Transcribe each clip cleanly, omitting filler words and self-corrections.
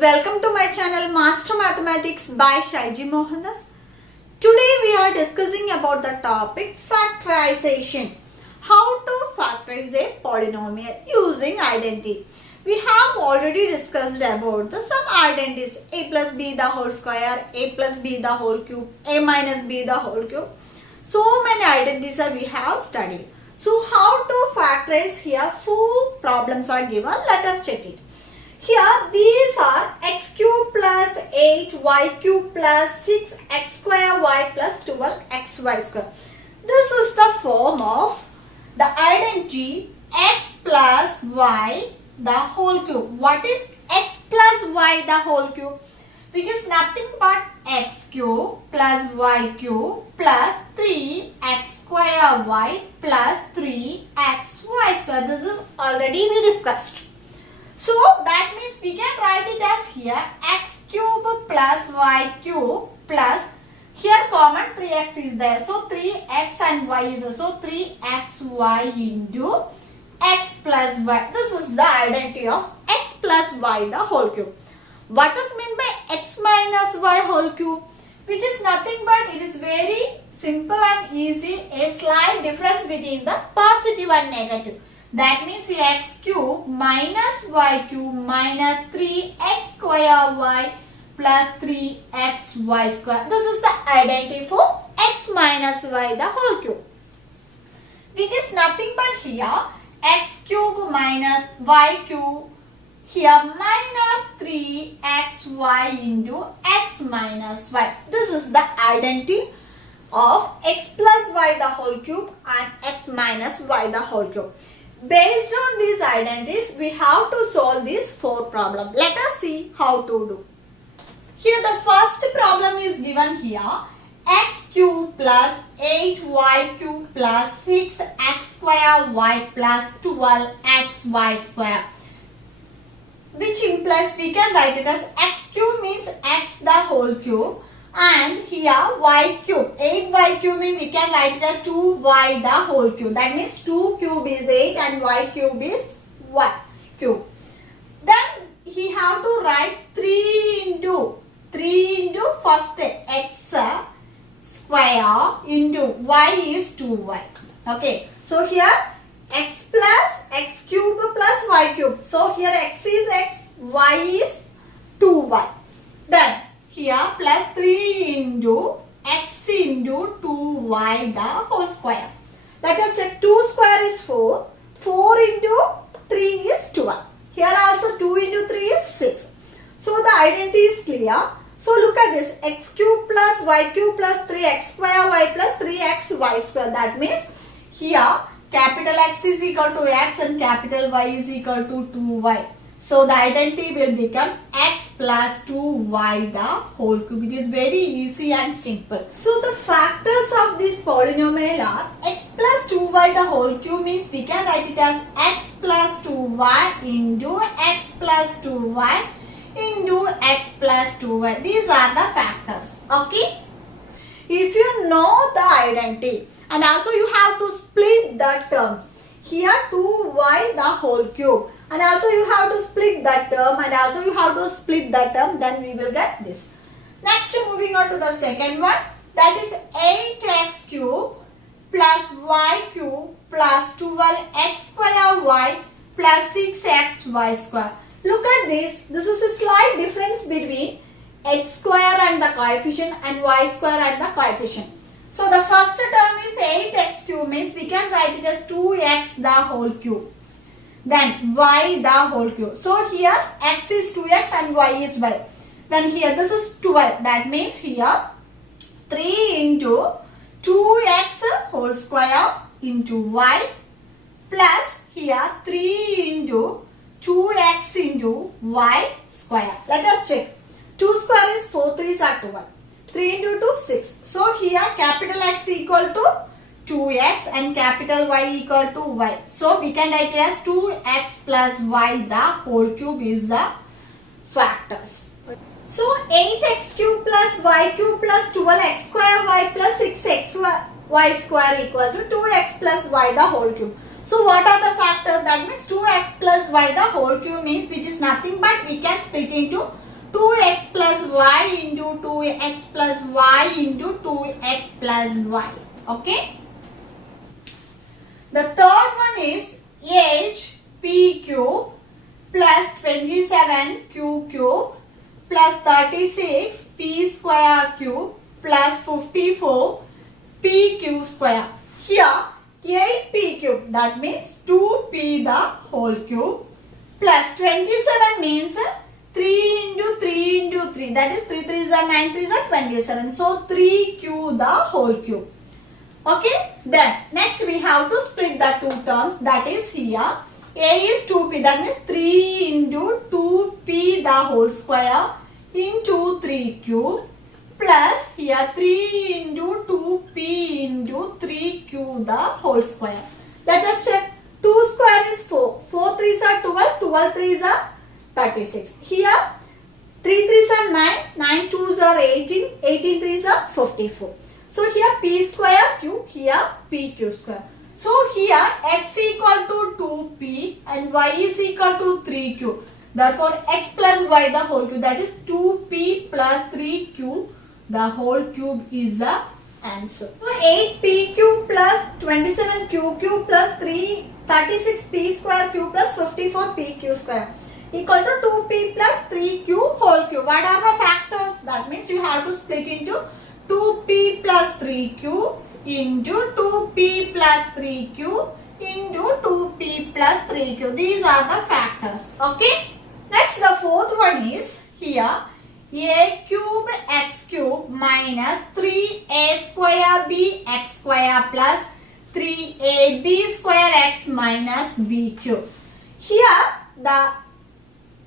welcome to my channel Master Mathematics by Shaiji Mohandas. Today we are discussing about the topic factorization. How to factorize a polynomial using identity. We have already discussed about some identities: a plus b the whole square, a plus b the whole cube, a minus b the whole cube. So many identities we have studied. So how to factorize? Here 4 problems are given. Let us check it. Here these are x cube plus 8 y cube plus 6 x square y plus 12 xy square. This is the form of the identity x plus y the whole cube. What is x plus y the whole cube? Which is nothing but x cube plus y cube plus 3x square y plus 3xy square. This is already we discussed. So that means we can write it as here x cube plus y cube plus here common 3x is there. So 3x and y is also 3xy into x plus y. This is the identity of x plus y the whole cube. What is meant by x minus y whole cube? Which is nothing but it is very simple and easy. A slight difference between the positive and negative. That means x cube minus y cube minus 3x square y plus 3xy square. This is the identity for x minus y the whole cube. Which is nothing but here x cube minus y cube here minus 3xy into x minus y. This is the identity of x plus y the whole cube and x minus y the whole cube. Based on these identities, we have to solve these 4 problems. Let us see how to do. Here the first problem is given here. X cube plus 8y cube plus 6x square y plus 12xy square. Which implies we can write it as x cube means x the whole cube. And here y cube, 8y cube means we can write it as 2y the whole cube. That means 2 cube is 8 and y cube is y cube. Then he have to write 3 into first x square into y is 2y. Okay. So here x plus x cube plus y cube. So here x is x, y is 2y. Then here plus 3 into x into 2y the whole square. Let us check. 2 square is 4. 4 into 3 is 12. Here also 2 into 3 is 6. So the identity is clear. So look at this. X cube plus y cube plus 3x square y plus 3xy square. That means here capital X is equal to x and capital Y is equal to 2y. So the identity will become x plus 2y the whole cube. It is very easy and simple. So the factors of this polynomial are x plus 2y the whole cube means we can write it as x plus 2y into x plus 2y into x plus 2y. These are the factors. Okay. If you know the identity and also you have to split the terms. Here 2y the whole cube. And also you have to split that term and also you have to split that term, then we will get this. Next, moving on to the second one, that is 8x cube plus y cube plus 12x square y plus 6xy square. Look at this. This is a slight difference between x square and the coefficient and y square and the coefficient. So the first term is 8x cube means we can write it as 2x the whole cube. Then y the whole cube. So here x is 2x and y is y. Then here this is 12. That means here 3 into 2x whole square into y plus here 3 into 2x into y square. Let us check. 2 square is 4, 3s are 12. 3 into 2, 6. So here capital X equal to 2x and capital Y equal to y. So we can write it as 2x plus y the whole cube is the factors. So 8x cube plus y cube plus 12x square y plus 6xy square equal to 2x plus y the whole cube. So what are the factors? That means 2x plus y the whole cube means which is nothing but we can split into 2x plus y into 2x plus y into 2x plus y. Okay. The third one is 8p cube plus 27q cube plus 36p square cube plus 54pq square. Here 8p cube, that means 2p the whole cube, plus 27 means 3 into 3 into 3, that is 3 3s are 9 3s are 27. So 3q the whole cube. Okay, then next we have to split the two terms, that is here a is 2p, that means 3 into 2p the whole square into 3 cube plus here 3 into 2p into 3q the whole square. Let us check. 2 square is 4, 4 3s are 12, 12 3s are 36. Here 3 3s are 9, 9 2s are 18, 18 3s are 54. So here p square q, here pq square. So here x equal to 2p and y is equal to 3q. Therefore x plus y the whole cube, that is 2p plus 3q the whole cube is the answer. So 8p cube plus 27q cube plus 36p square cube plus 54pq square equal to 2p plus 3q whole cube. What are the factors? That means you have to split into 2p plus 3q into 2p plus 3q into 2p plus 3q. These are the factors. Okay. Next, the fourth one is here a cube x cube minus 3a square b x square plus 3ab square x minus b cube. Here the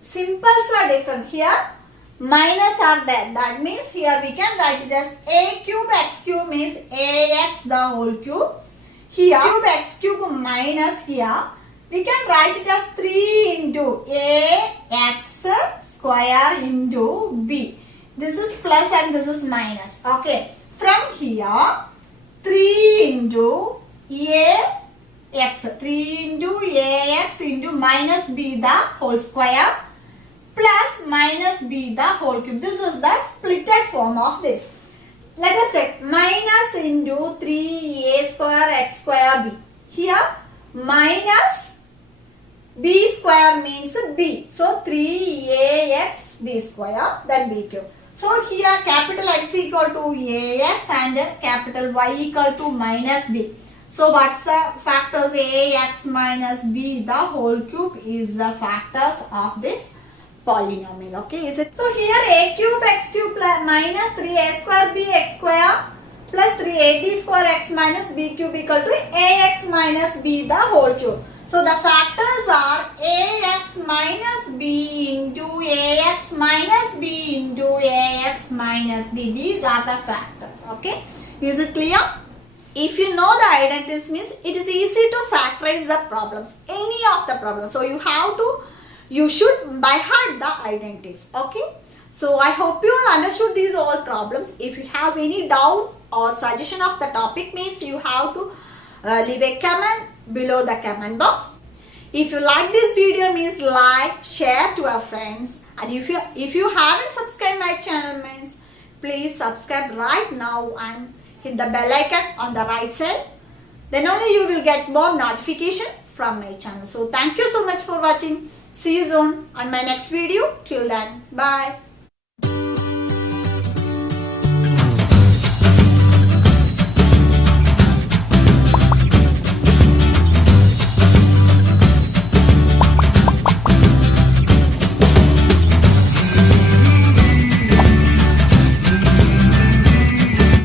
simples are different. Here minus are there. That means here we can write it as a cube x cube means ax the whole cube. Here cube x cube minus here we can write it as 3 into ax square into b. This is plus and this is minus. Okay. From here 3 into ax, 3 into ax into minus b the whole square plus minus b the whole cube. This is the splitted form of this. Let us check. Minus into 3a square x square b. Here minus b square means b. So 3ax b square then b cube. So here capital X equal to ax and capital Y equal to minus b. So what's the factors? Ax minus b the whole cube is the factors of this polynomial. Okay, is it? So here a cube x cube plus minus 3a square b x square plus 3ab square x minus b cube equal to ax minus b the whole cube. So the factors are ax minus b into ax minus b into ax minus b. These are the factors. Okay, is it clear? If you know the identities means it is easy to factorize the problems, any of the problems. So you should by heart the identities. Okay. So I hope you all understood these all problems. If you have any doubts or suggestion of the topic means you have to leave a comment below the comment box. If you like this video means like, share to your friends, and if you haven't subscribed my channel means please subscribe right now and hit the bell icon on the right side. Then only you will get more notification from my channel. So thank you so much for watching. See you soon on my next video. Till then, bye.